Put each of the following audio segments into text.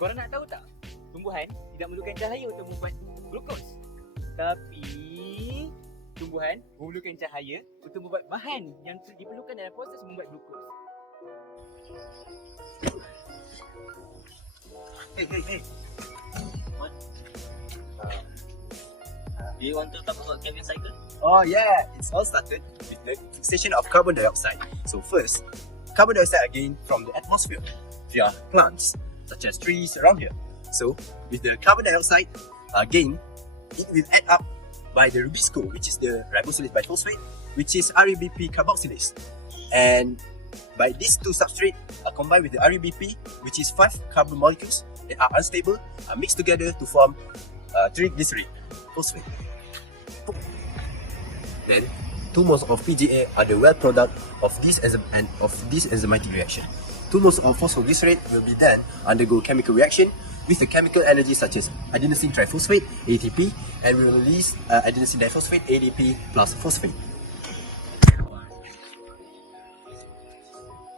Korang nak tahu tak? Tumbuhan tidak memerlukan cahaya untuk membuat glukos. Tapi tumbuhan memerlukan cahaya untuk membuat bahan yang diperlukan dalam proses membuat glukos. Hey. What? Do you want to talk about Kelvin cycle? Oh yeah, it's all started with the fixation of carbon dioxide. So first, carbon dioxide are gained from the atmosphere via plants, such as trees around here. So with the carbon dioxide gained, it will add up by the ribosco, which is the ribosolate biphosphate, which is REBP carboxylase. And by these two substrates are combined with the REBP, which is 5 carbon molecules that are unstable, are mixed together to form triglyceride phosphate. Then, 2 moles of PGA are the well product of this enzymatic reaction. 2 moles of phosphoglycerate will be then undergo chemical reaction with the chemical energy such as adenosine triphosphate (ATP) and will release adenosine diphosphate (ADP) plus phosphate.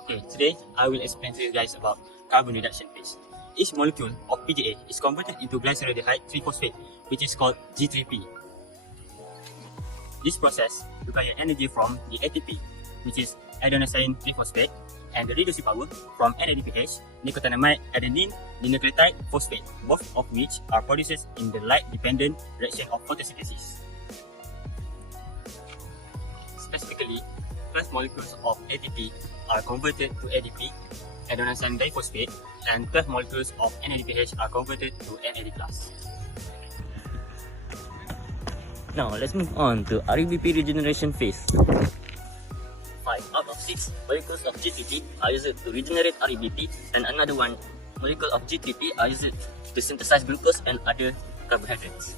Okay, today I will explain to you guys about carbon reduction phase. Each molecule of PGA is converted into glyceraldehyde 3-phosphate, which is called G3P. This process requires energy from the ATP, which is adenosine triphosphate, and the reducing power from NADPH, nicotinamide adenine dinucleotide phosphate, both of which are produced in the light-dependent reaction of photosynthesis. Specifically, 12 molecules of ATP are converted to ADP, adenosine diphosphate, and 12 molecules of NADPH are converted to NAD+. Now, let's move on to REBP regeneration phase. 5 out of 6 molecules of G3P are used to regenerate REBP, and another 1 molecule of G3P are used to synthesize glucose and other carbohydrates.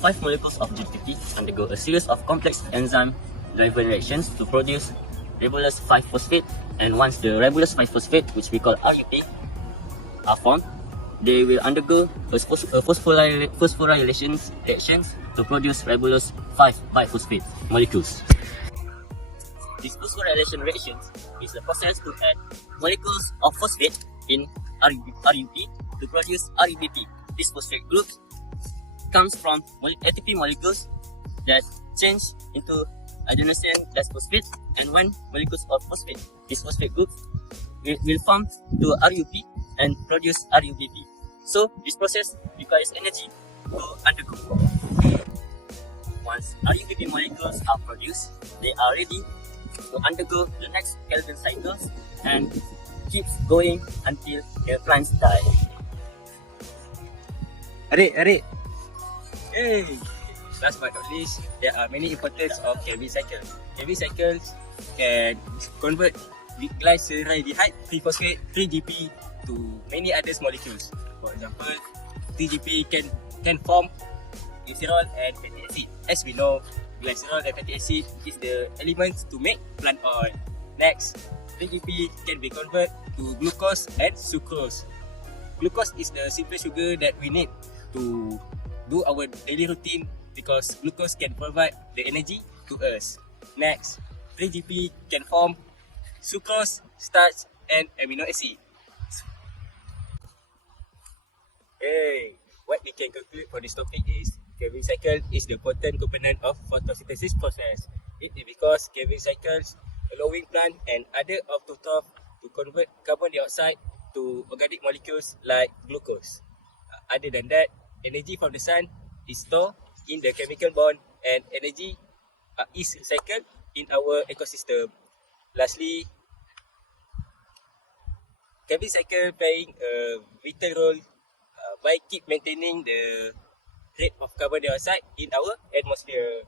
5 molecules of G3P undergo a series of complex enzyme-driven reactions to produce ribulose 5-phosphate, and once the ribulose 5-phosphate, which we call RUP, are formed, they will undergo a phosphorylation reactions to produce ribulose 5-biphosphate molecules. This phosphorylation reactions is the process to add molecules of phosphate in RUP to produce REBP. This phosphate group comes from ATP molecules that change into adenosine diphosphate and 1 molecules of phosphate. This phosphate group will form to RUP and produce RUBP. So this process requires energy to undergo. Once RUBP molecules are produced, they are ready to undergo the next Kelvin cycles and keeps going until the plants die. Harith. Hey! Last but not least, there are many importance of Kelvin cycles. Kelvin cycles can convert glyceraldehyde 3-phosphate 3GP to many other molecules. For example, 3GP can form glycerol and fatty acid. As we know, glycerol and fatty acid is the elements to make plant oil. Next, 3GP can be converted to glucose and sucrose. Glucose is the simple sugar that we need to do our daily routine because glucose can provide the energy to us. Next, 3GP can form sucrose, starch and amino acid. Hey, what we can conclude for this topic is Kelvin cycle is the potent component of photosynthesis process. It is because Kelvin cycles allowing plant and other autotrophs to convert carbon dioxide to organic molecules like glucose. Other than that, energy from the sun is stored in the chemical bond and energy is recycled in our ecosystem. Lastly, Kelvin cycle playing a vital role by keep maintaining the rate of carbon dioxide in our atmosphere.